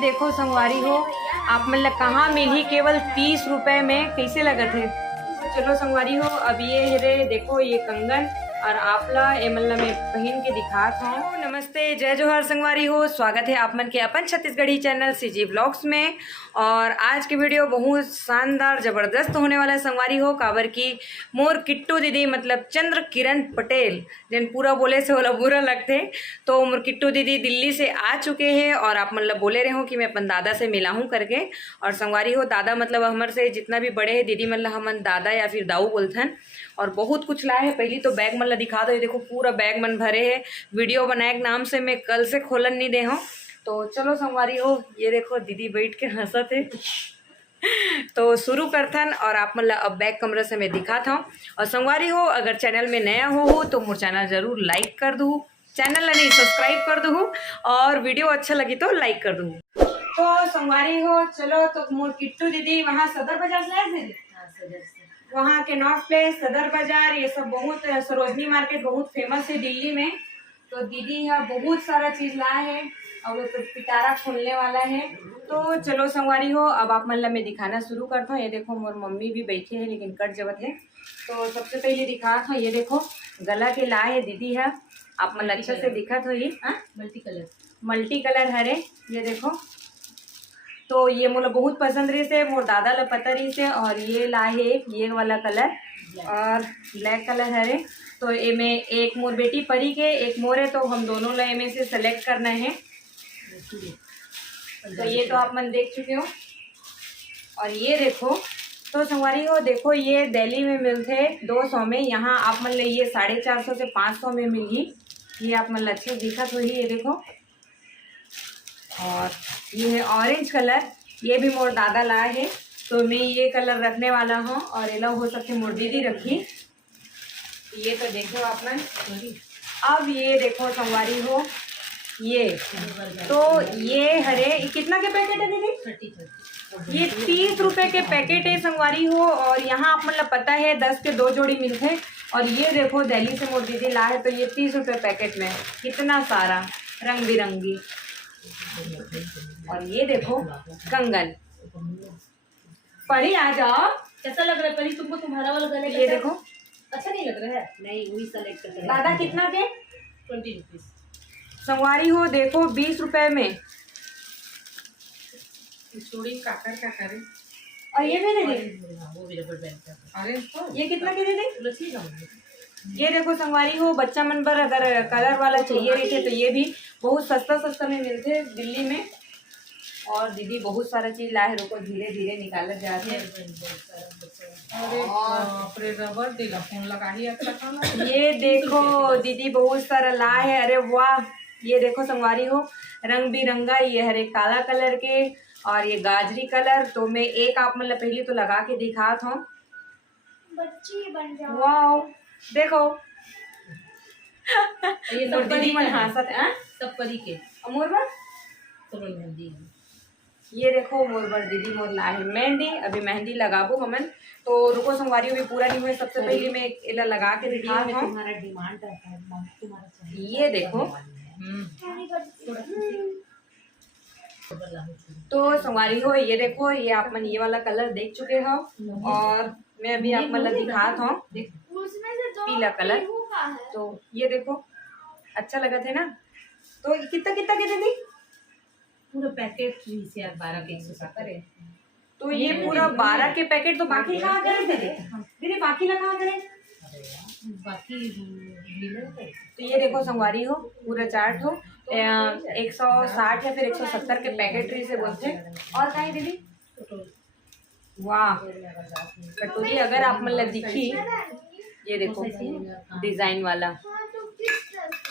देखो संगवारी हो, आप मतलब कहाँ मिली केवल 30 रुपए में, कैसे लगा थे। चलो संगवारी हो, अब ये रे देखो ये कंगन और आपला ये मतलब मैं पहन के दिखाता हूँ। नमस्ते, जय जोहर संगवारी हो, स्वागत है आप मन के अपन छत्तीसगढ़ी चैनल सीजी ब्लॉग्स में। और आज की वीडियो बहुत शानदार ज़बरदस्त होने वाला है संगवारी हो, काबर की मोर किट्टू दीदी मतलब चंद्र किरण पटेल, जिन पूरा बोले से वाला बुरा लगते, तो मोर किट्टू दीदी दिल्ली से आ चुके हैं और आप मतलब बोले रहे हो कि मैं अपन दादा से मिला हूँ करके। और संगवारी हो, दादा मतलब हमारे से जितना भी बड़े हैं, दीदी मतलब हमन दादा या फिर दाऊ बोलथन। और बहुत कुछ लाए हैं, पहली तो बैग मतलब दिखा दो, ये देखो पूरा बैग मन भरे है। वीडियो बनाए के नाम से मैं कल से खोलन नहीं दे हूँ। तो चलो संगवारी हो, ये देखो दीदी बैठ के हंसत है। तो शुरू करथन और आप मतलब अब बैक कमरे से मैं दिखाता हूँ। और संगवारी हो, अगर चैनल में नया हो तो मोर चैनल जरूर लाइक कर दू, चैनल नहीं सब्सक्राइब कर दू, और वीडियो अच्छा लगी तो लाइक कर दू। तो संगवारी हो चलो, तो मोर किट्टू दीदी वहाँ सदर बाजार से आए थे, वहाँ के नॉर्थ प्लेस, सदर बाजार, ये सब बहुत, सरोजनी मार्केट बहुत फेमस है दिल्ली में। तो दीदी यहाँ बहुत सारा चीज लाए है और वो तो पिटारा खोलने वाला है। तो चलो संगवारी हो, अब आप मतलब मैं दिखाना शुरू करता हूँ। ये देखो मोर मम्मी भी बैठे हैं लेकिन कट जबत है। तो सबसे पहले दिखाता हूँ, ये देखो गला के लाए है दीदी है, आप मतलब अच्छे से दिखत हो, ये मल्टी कलर हरे, ये देखो। तो ये मोला बहुत पसंद रही से, मोर दादा ला पता रही से। और ये लाए है ये वाला कलर और ब्लैक कलर हरे। तो ये में एक मोर बेटी परी के, एक मोर है, तो हम दोनों ला में से सेलेक्ट करना है। तो ये तो आप मन देख चुके हो। और ये देखो, तो संगवारी हो देखो, ये दिल्ली में मिलते 200 में, यहाँ आप मन ले ये 450 से 500 में मिली। ये आप मन अच्छे दिखत हुई, ये देखो। और ये है ऑरेंज कलर, ये भी मोर दादा लाए है, तो मैं ये कलर रखने वाला हूँ। और ये हो सकते मोर दीदी रखी, ये तो देखो आप मन। अब ये देखो संगवारी हो, ये तो ये हरे, कितना के पैकेट है दीदी? ये 30 रुपए के पैकेट है संगवारी हो। और यहाँ आप मतलब पता है 10 के 2 जोड़ी मिलते हैं। और ये देखो दिल्ली से मोर दीदी लाए, तो ये 30 रुपए पैकेट में कितना सारा रंग बिरंगी। और ये देखो कंगन, परी आ जाओ, कैसा लग रहा है परी तुमको? तुम्हारा वाला गले ये देखो अच्छा नहीं लग रहा है? नहीं, वही सेलेक्ट कर। दादा कितना के? 20 रुपीज। संगवारी हो देखो 20 रुपए में। चूड़ी काकर का करे। और ये भी दीदी, वो भी रबर बैंड का। अरे ये कितना के दीदी? लच्छी जाऊंगी। ये देखो संगवारी हो, बच्चा मन पर अगर कलर वाला चाहिए रहते तो ये भी बहुत सस्ता में मिलते दिल्ली में। और दीदी बहुत सारा चीज लाए, रुको धीरे धीरे निकाल जाते हैं। अरे बाप रे, रबर दिला फोन लगा ही अच्छा खाना। ये देखो दीदी बहुत सारा लाए है, अरे वाह। ये देखो संगवारी हो, रंग बिरंगा, ये हरे काला कलर के और ये गाजरी कलर। तो मैं एक आप मतलब पहले तो लगा के दिखाता हूँ, बच्ची बन जाओ। वाह देखो। ये तो सब दीदी मन का है। हंसत है, सब परी के मोरबर। सब मेहंदी है। ये देखो मोरबर दीदी मोर लाए है मेहंदी, अभी मेहंदी लगाबो हमन। तो रुको संगवारी भी पूरा नहीं हुए, सबसे पहले मैं इला लगा के दिखाता हूँ। तुम्हारा डिमांड रहता है, तुम्हारा ये देखो। तो संगवारी हो, ये देखो, ये आप मन ये वाला कलर देख चुके हो। और मैं अभी आप मतलब दिखाता हूँ पीला कलर। तो ये देखो अच्छा लगा थे ना। तो कितना कितना के दीदी? पूरा पैकेट 12 के 170 है। तो ये पूरा 12 के पैकेट। तो बाकी कहाँ करें दीदी बाकी ला कहाँ करें? बाकी तो ये देखो संगवारी हो, पूरा चार्ट हो 160 या फिर 170 के पैकेट रही से बोलते। और कहीं दीदी? वाह कटोरी अगर आप मतलब दिखी, ये देखो डिजाइन वाला,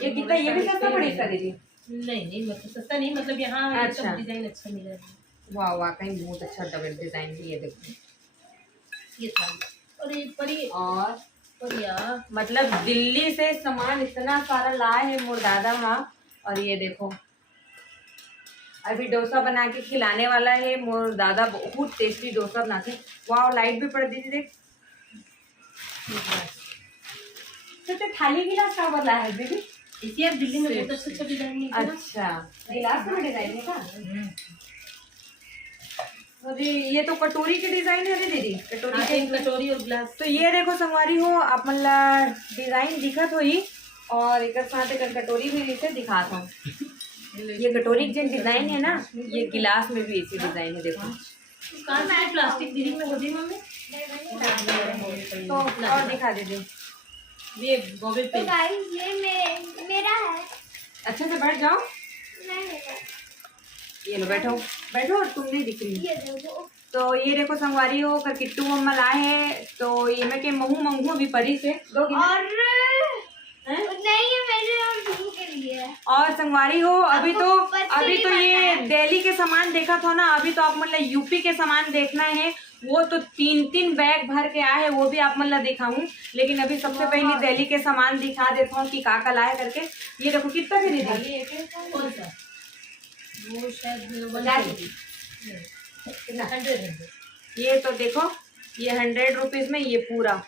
ये कितना? ये भी सस्ता पड़ेगा दीदी? नहीं मतलब सस्ता नहीं, मतलब यहाँ अच्छा डिजाइन अच्छा मिला है। वाह वाह कहीं बहुत अच्छा डबल डिजाइन भी। ये देखो ये था। और ये परी और यार मतलब दिल्ली से सामान इतना सारा लाए है मोर दादा। हाँ और ये देखो अभी डोसा बना के खिलाने वाला है मोर दादा, बहुत टेस्टी डोसा बनाते। वाह लाइट भी पड़ दी थी देख। तो थाली गिलास का बदला है दीदी? इसी अब दिल्ली में बहुत अच्छा डिजाइन है। अच्छा गिलास में डिजाइन है का? अरे ये तो कटोरी के डिजाइन है रे दीदी, कटोरी के। कटोरी और गिलास। तो ये देखो संगवारी हो आप मतलब डिजाइन दिखत हो ही, और एक साथ एक कटोरी भी इसे दिखाता हूँ। ये कटोरी के जो डिजाइन है ना, ये गिलास में भी ऐसी डिजाइन है देखो। प्लास्टिक दीदी में होती मम्मी। तो और दिखा दीजिए। ये बॉबल तो पेन। गाइस ये मेरा है। अच्छे से बैठ जाओ। नहीं ये लो बैठो बैठो, और तुम नहीं दिख रही। ये देखो। तो ये देखो संगवारी हो कर किट्टू मम्मा लाए हैं, तो ये मैं के महू मंगू अभी परी से दो और हैं? नहीं ये मेरे और बहू के लिए है। और संगवारी हो अभी आपको तो बच्चे अभी भी तो पता ये है। दिल्ली के सामान देखा था ना, अभी तो आप मतलब यूपी के सामान देखना है, वो तो 3-3 बैग भर के आए हैं, वो भी आप मतलब दिखाऊं। लेकिन अभी सबसे पहले दिल्ली के सामान दिखा देता हूँ कि का लाए करके। ये देखो कितना के दीदी, कौन सा? वो शायद 100। ये तो देखो ये 100 रुपीज में ये पूरा,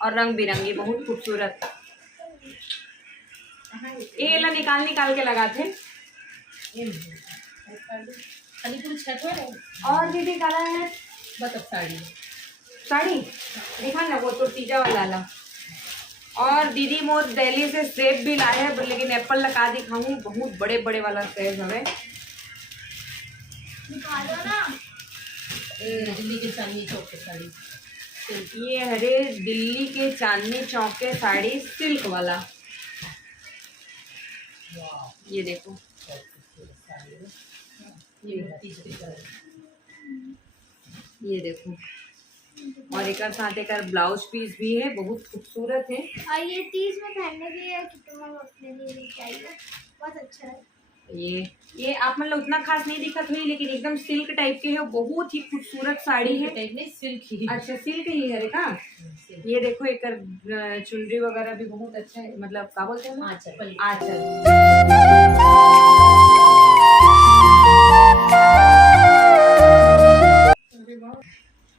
और रंग बिरंगी बहुत खूबसूरत। ये ला निकाल निकाल के लगाते। खाली पूरी छत है। और दीदी काला है बतख साड़ी। साड़ी दिखा ना, वो तो तीजा वाला ला। और दीदी मोर दिल्ली से सेब भी लाए है, लेकिन एप्पल लगा दिखाऊं, बहुत बड़े बड़े वाला सेब हमें। दिखा दो ना। दिल्ली के चांदनी चौक की साड़ी। ये हरे दिल्ली के चांदनी चौक के साड़ी सिल्क वाला, ये देखो। ये देखो, और एक साथ एक ब्लाउज पीस भी है, बहुत खूबसूरत है। और ये 30 में पहनने के लिए कि तुम्हें अपने लिए चाहिए, बहुत अच्छा है। ये आप मतलब उतना खास नहीं दिखत हुई, लेकिन एकदम सिल्क टाइप के है, बहुत ही खूबसूरत साड़ी है। टाइप नहीं, सिल्क ही। अच्छा सिल्क ही है रे का। ये देखो एक चुनरी वगैरह भी बहुत अच्छा है, मतलब क्या बोलते हैं आंचल। आंचल।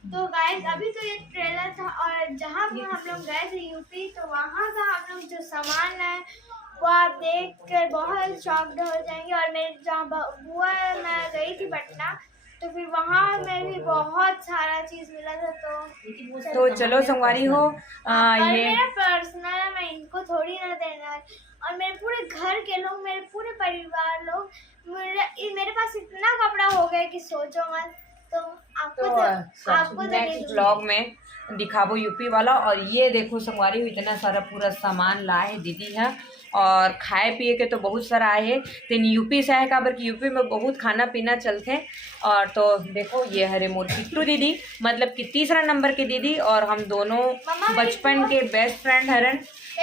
तो गाइस अभी तो ये ट्रेलर था, और जहाँ पे हम लोग गए थे यूपी, तो वहाँ का हम लोग जो सामान है वो आप देख कर बहुत शॉक्ड हो जाएंगे। और मेरे जहाँ बुआ मैं गई थी पटना, तो फिर वहाँ में भी बहुत सारा चीज मिला था। तो चलो संगवारी हो और ये मेरा पर्सनल है, मैं इनको थोड़ी ना देना है। और मेरे पूरे घर के लोग, मेरे पूरे परिवार लोग, मेरे पास इतना कपड़ा हो गया कि सोचो मत। तो आपको नेक्स्ट ब्लॉग में दिखाबो यूपी वाला। और ये देखो संगवारी हो इतना सारा पूरा सामान लाए दीदी है, और खाए पिए के तो बहुत सारा आए है। तेन यूपी से आए काबर कि यूपी में बहुत खाना पीना चलते। और तो देखो ये हरे मोर किट्टू दीदी, मतलब कि 3रा नंबर के दीदी, और हम दोनों बचपन के बेस्ट फ्रेंड हरन,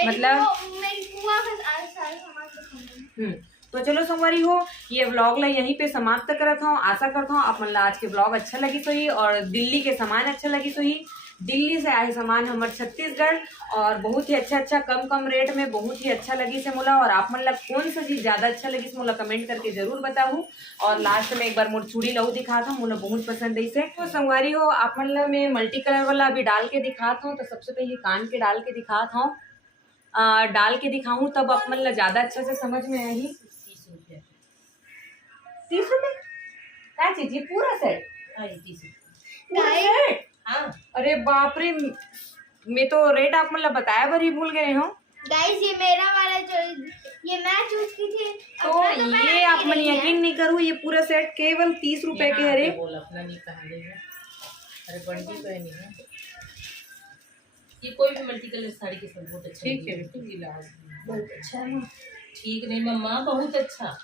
मतलब मेरी बुआ का सारा सामान दिखाऊंगी। तो चलो संगवारी हो ये व्लॉग ला यहीं पे समाप्त करता हूँ। आशा करता हूँ आप मतलब आज के व्लॉग अच्छा लगी सोही, और दिल्ली के सामान अच्छा लगी सोही। दिल्ली से आए सामान हमारे छत्तीसगढ़, और बहुत ही अच्छा कम रेट में बहुत ही अच्छा लगी से मोला। और आप मतलब कौन सा चीज़ ज़्यादा अच्छा लगी से मोला कमेंट करके जरूर बताऊँ। और लास्ट में एक बार मोर चूड़ी लहू दिखाता हूँ, मोला बहुत पसंद है। तो संगवारी हो आप मतलब मैं मल्टी कलर वाला अभी डाल के दिखाता हूँ। तो सबसे पहले कान के डाल के दिखाता हूँ, डाल के दिखाऊँ तब आप मतलब ज़्यादा अच्छे से समझ में आई। 30 रुपए क्या चीज, ये पूरा सेट? पूरा सेट? हाँ। अरे बाप रे, मैं तो रेट आप मतलब बताया पर ही भूल गए हो। गाइस ये मेरा वाला जो ये मैं चूज की थी, तो ये आप मन यकीन नहीं करूँ, ये पूरा सेट केवल 30 रुपए के। अरे बोल अपना नहीं पहने हैं। अरे बंडी पहनी है। ये कोई भी मल्टी कलर साड़ी के साथ बहुत अच्छा ठीक है, बहुत अच्छा है। ठीक नहीं मम्मा, बहुत अच्छा।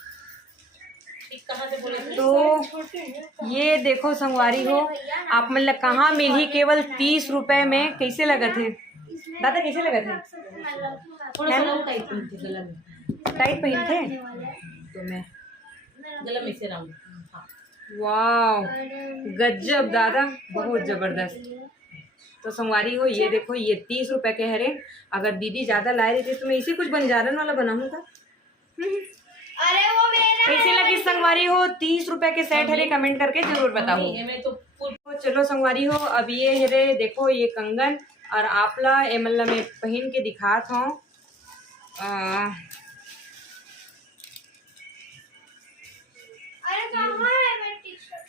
कहाँ से बोले थे? तो ये देखो संगवारी हो आप मतलब कहाँ मिली केवल 30 रुपए में, कैसे लगा थे दादा, कैसे लगा थे? थोड़ा सा टाइट पहनते गला में, टाइट पहन थे तो मैं गला में से राउंड। वाह गजब दादा, बहुत जबरदस्त। तो संगवारी हो ये देखो ये 30 रुपए के हरे। अगर दीदी ज्यादा ला रही थी तो मैं इसी कुछ बंजारन वाला बनाऊंगा। अरे वो मेरा कैसे लगी संगवारी हो 30 रुपए के सेट हरे, कमेंट करके जरूर बताओ। तो चलो संगवारी हो अब ये हरे देखो ये कंगन, और आपला ये मतलब मैं पहन के दिखात हूँ। अरे कहाँ है मेरा टी-शर्ट?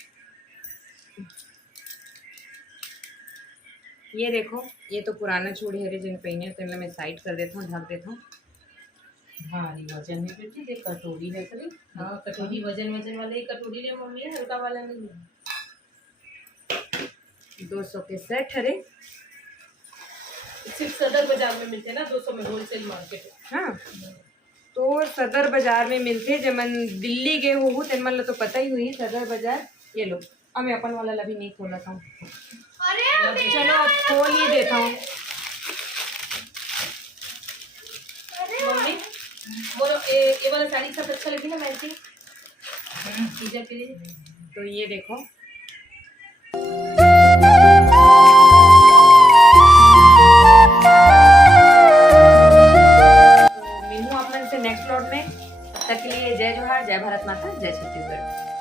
ये देखो, ये तो पुराना चूड़ी है जिन पहने तो मैं साइड कर देता हूँ, ढक देता हूँ। भारी वजन है बेटी, देख कटोरी है करी। हाँ कटोरी वजन वाले ही कटोरी ले मम्मी, हल्का वाला नहीं है। 200 के सेट हरे। सिर्फ सदर बाजार में मिलते हैं ना, 200 में होलसेल मार्केट है। हाँ, तो सदर बाजार में मिलते, जब मैं दिल्ली गए हो तेन मन तो पता ही हुई सदर बाजार। ये लो, अब मैं अपन वाला भी नहीं खोला था। अरे चलो अब खोल ही देता हूँ। मम्मी बोलो, ये वाला साड़ी सब अच्छा लगी ना मैचिंग पूजा के लिए। तो ये देखो, तो मिलूँ आप मन से नेक्स्ट लॉट में। तब तक के लिए जय जोहार, जय भारत माता, जय छत्तीसगढ़।